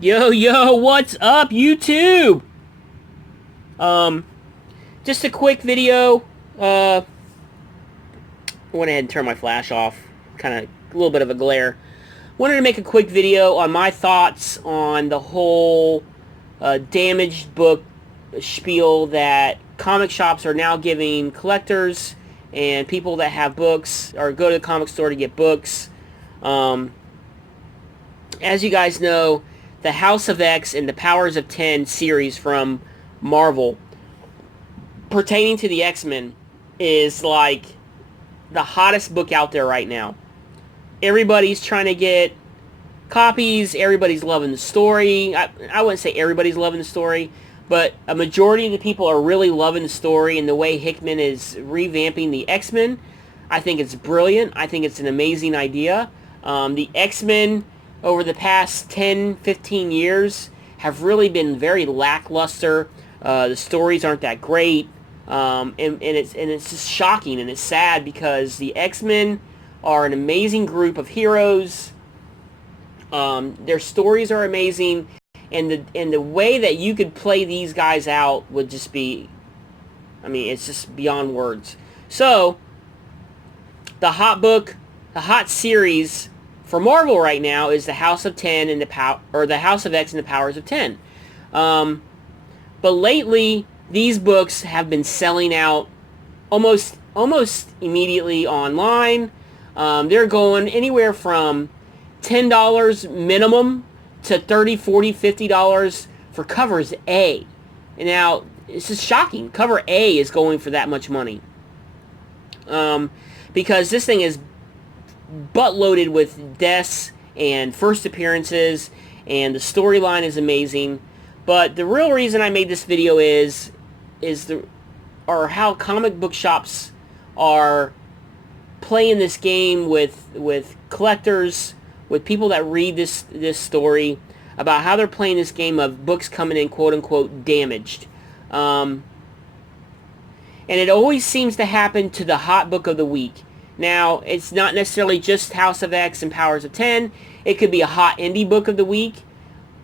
Yo, yo, what's up, YouTube? Um, just a quick video. Went ahead and turned my flash off. Kind of a little bit of a glare. Wanted to make a quick video on my thoughts on the whole damaged book spiel that comic shops are now giving collectors and people that have books or go to the comic store to get books. As you guys know, the House of X and the Powers of 10 series from Marvel pertaining to the X-Men is like the hottest book out there right now. Everybody's trying to get copies. Everybody's loving the story. I wouldn't say everybody's loving the story, but a majority of the people are really loving the story and the way Hickman is revamping the X-Men. I think it's brilliant. I think it's an amazing idea. The X-Men over the past 10, 15 years have really been very lackluster. The stories aren't that great. And it's just shocking and it's sad because the X-Men are an amazing group of heroes. Their stories are amazing, and the way that you could play these guys out would just be, I mean, it's just beyond words. So, the hot series for Marvel right now is the House of 10 and the House of X and the Powers of 10. But lately, these books have been selling out almost immediately online. They're going anywhere from $10 minimum to $30, $40, $50 for covers A. And now, this is shocking. Cover A is going for that much money. Because this thing is butt-loaded with deaths and first appearances, and the storyline is amazing. But the real reason I made this video is how comic book shops are playing this game with collectors, with people that read this story, about how they're playing this game of books coming in quote-unquote damaged. And it always seems to happen to the hot book of the week. Now, it's not necessarily just House of X and Powers of 10. It could be a hot indie book of the week.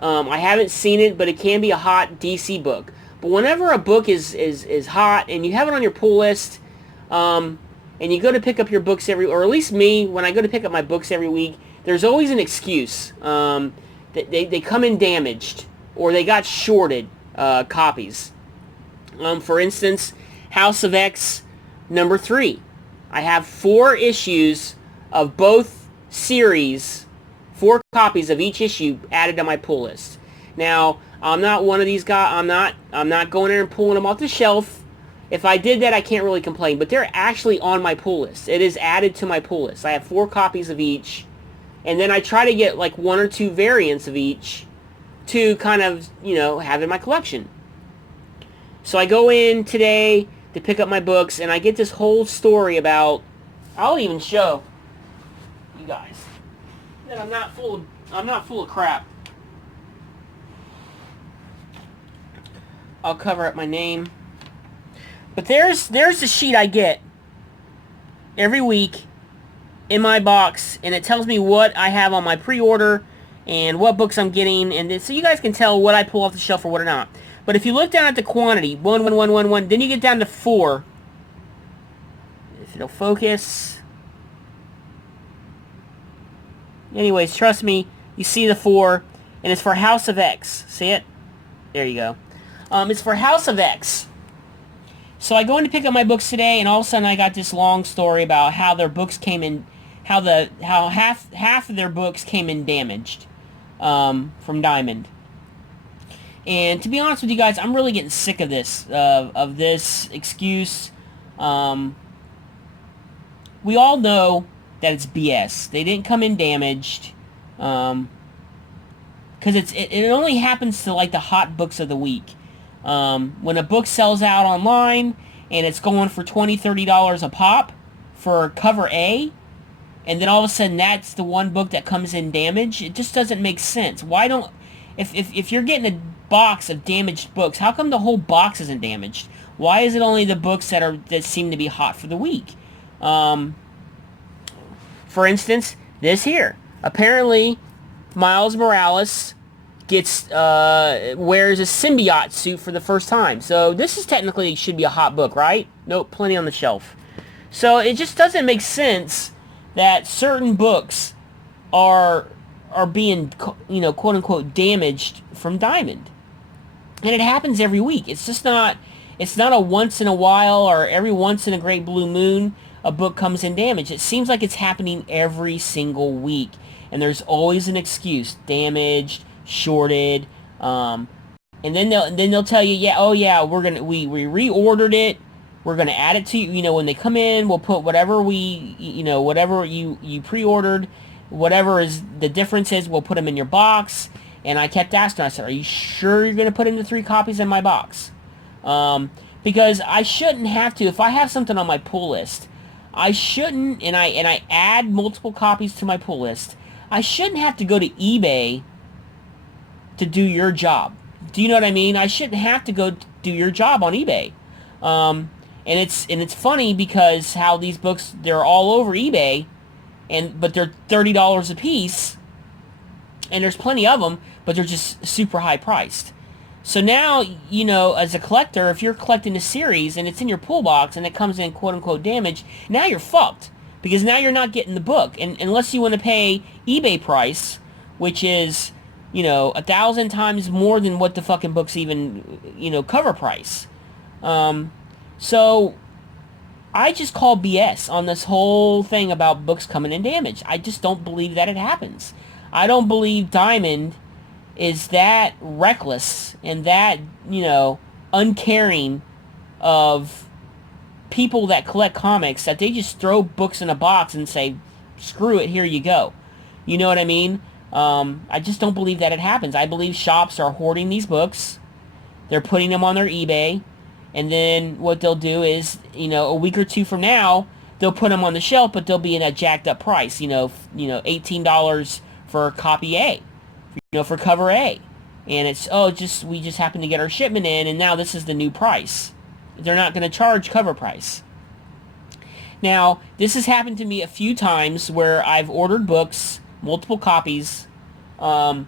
I haven't seen it, but it can be a hot DC book. But whenever a book is hot and you have it on your pull list, and you go to pick up your books or at least me, when I go to pick up my books every week, there's always an excuse. They come in damaged, or they got shorted copies. For instance, House of X number 3. I have 4 issues of both series, 4 copies of each issue added to my pull list. Now, I'm not one of these guys. I'm not going in and pulling them off the shelf. If I did that, I can't really complain. But they're actually on my pull list. It is added to my pull list. I have 4 copies of each, and then I try to get like 1 or 2 variants of each to kind of, have in my collection. So I go in today to pick up my books, and I get this whole story about, I'll even show you guys that I'm not full of crap. I'll cover up my name. But there's the sheet I get every week in my box, and it tells me what I have on my pre-order and what books I'm getting, and so you guys can tell what I pull off the shelf or what or not. But if you look down at the quantity, 1, 1, 1, 1, 1, then you get down to 4. If it'll focus. Anyways, trust me, you see the 4, and it's for House of X. See it? There you go. It's for House of X. So I go in to pick up my books today, and all of a sudden I got this long story about how their books came in, how half of their books came in damaged from Diamond. And to be honest with you guys, I'm really getting sick of this excuse. We all know that it's BS. They didn't come in damaged, because it only happens to like the hot books of the week. When a book sells out online and it's going for $20, $30 a pop for cover A, and then all of a sudden that's the one book that comes in damaged, it just doesn't make sense. Why don't, if you're getting a box of damaged books, how come the whole box isn't damaged? Why is it only the books that seem to be hot for the week? For instance, this here. Apparently, Miles Morales wears a symbiote suit for the first time. So this is technically should be a hot book, right? Nope, plenty on the shelf. So it just doesn't make sense that certain books are being, quote unquote damaged from Diamond. And it happens every week. It's not a once in a while or every once in a great blue moon a book comes in damaged. It seems like it's happening every single week. And there's always an excuse. Damaged, shorted, and then they'll tell you, yeah, oh yeah, we reordered it. We're gonna add it to you. When they come in, we'll put whatever whatever you pre-ordered, whatever is the difference is, we'll put them in your box. And I kept asking, I said, are you sure you're gonna put in the 3 copies in my box? Because I shouldn't have to. If I have something on my pull list, I shouldn't, and I add multiple copies to my pull list, I shouldn't have to go to eBay to do your job. Do you know what I mean? I shouldn't have to go do your job on eBay. And it's funny because how these books, they're all over eBay, but they're $30 a piece, and there's plenty of them, but they're just super high priced. So now, as a collector, if you're collecting a series and it's in your pull box and it comes in quote-unquote damaged, now you're fucked. Because now you're not getting the book. And unless you want to pay eBay price, which is, 1,000 times more than what the fucking book's even, cover price. So, I just call BS on this whole thing about books coming in damaged. I just don't believe that it happens. I don't believe Diamond is that reckless and that, uncaring of people that collect comics that they just throw books in a box and say, screw it, here you go. You know what I mean? I just don't believe that it happens. I believe shops are hoarding these books. They're putting them on their eBay. And then what they'll do is, a week or two from now, they'll put them on the shelf, but they'll be in a jacked up price. $18 for copy A. For cover A. And it's, we just happen to get our shipment in, and now this is the new price. They're not going to charge cover price. Now, this has happened to me a few times where I've ordered books, multiple copies, and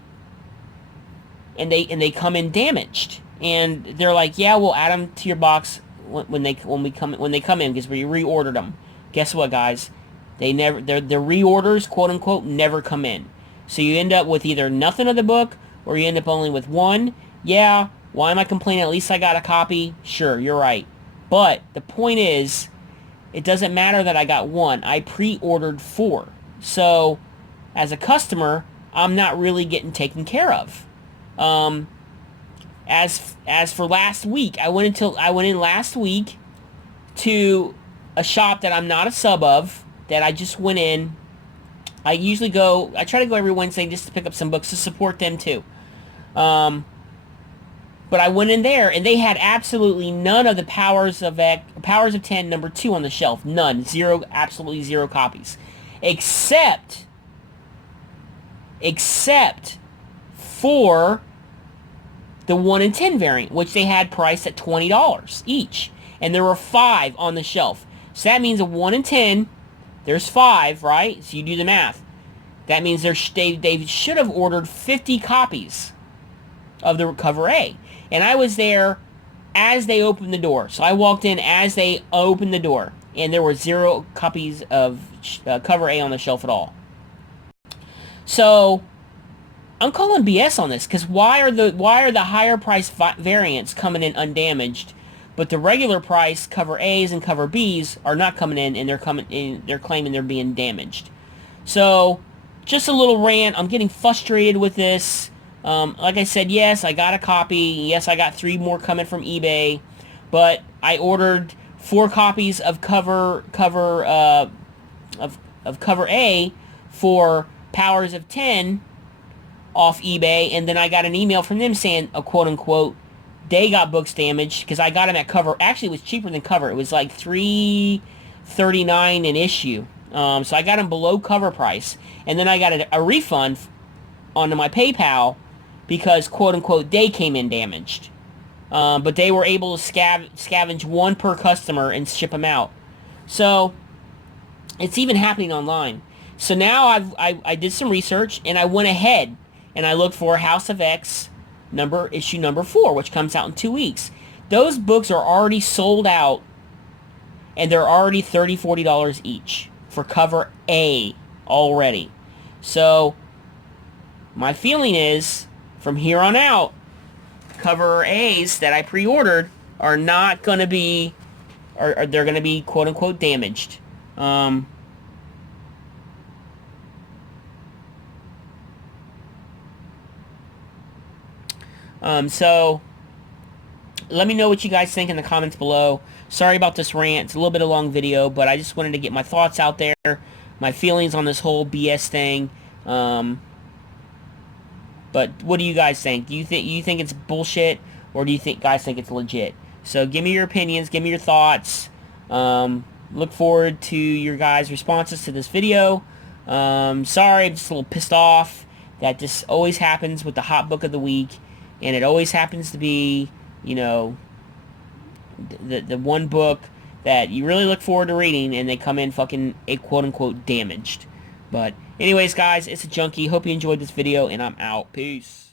they come in damaged. And they're like, yeah, we'll add them to your box when they come in because we reordered them. Guess what, guys? The reorders, quote unquote, never come in. So you end up with either nothing of the book or you end up only with one. Yeah, why am I complaining? At least I got a copy. Sure, you're right. But the point is, it doesn't matter that I got one. I pre-ordered 4. So, as a customer, I'm not really getting taken care of. As for last week, I went in last week to a shop that I'm not a sub of, that I just went in. I try to go every Wednesday just to pick up some books to support them too. But I went in there and they had absolutely none of the Powers of 10 number 2 on the shelf. None. Zero, absolutely zero copies. Except for the 1 in 10 variant, which they had priced at $20 each. And there were 5 on the shelf. So that means a 1 in 10, there's 5, right? So you do the math. That means they should have ordered 50 copies of the cover A. And I was there as they opened the door. So I walked in as they opened the door. And there were 0 copies of cover A on the shelf at all. So I'm calling BS on this, because why are the higher price variants coming in undamaged, but the regular price cover A's and cover B's are not coming in, and they're claiming they're being damaged. So just a little rant. I'm getting frustrated with this. Like I said, yes, I got a copy. Yes, I got 3 more coming from eBay, but I ordered 4 copies of cover A for Powers of 10 off eBay, and then I got an email from them saying, quote unquote, they got books damaged, because I got them at cover. Actually, it was cheaper than cover. It was like $3.39 an issue. So I got them below cover price, and then I got a refund onto my PayPal because, quote unquote, they came in damaged. But they were able to scavenge 1 per customer and ship them out. So it's even happening online. So now I did some research, and I went ahead and I look for House of X issue number 4, which comes out in 2 weeks. Those books are already sold out, and they're already $30, $40 each for cover A already. So my feeling is, from here on out, cover A's that I pre-ordered are not going to be, they're going to be quote-unquote damaged. So let me know what you guys think in the comments below. Sorry about this rant. It's a little bit of a long video, but I just wanted to get my thoughts out there, my feelings on this whole BS thing. But what do you guys think? Do you think it's bullshit, or do you guys think it's legit? So give me your opinions, give me your thoughts. Look forward to your guys' responses to this video. Sorry, I'm just a little pissed off that this always happens with the hot book of the week, and it always happens to be, you know, the one book that you really look forward to reading, and they come in fucking quote-unquote damaged. But anyways, guys, it's a Junkie. Hope you enjoyed this video, and I'm out. Peace.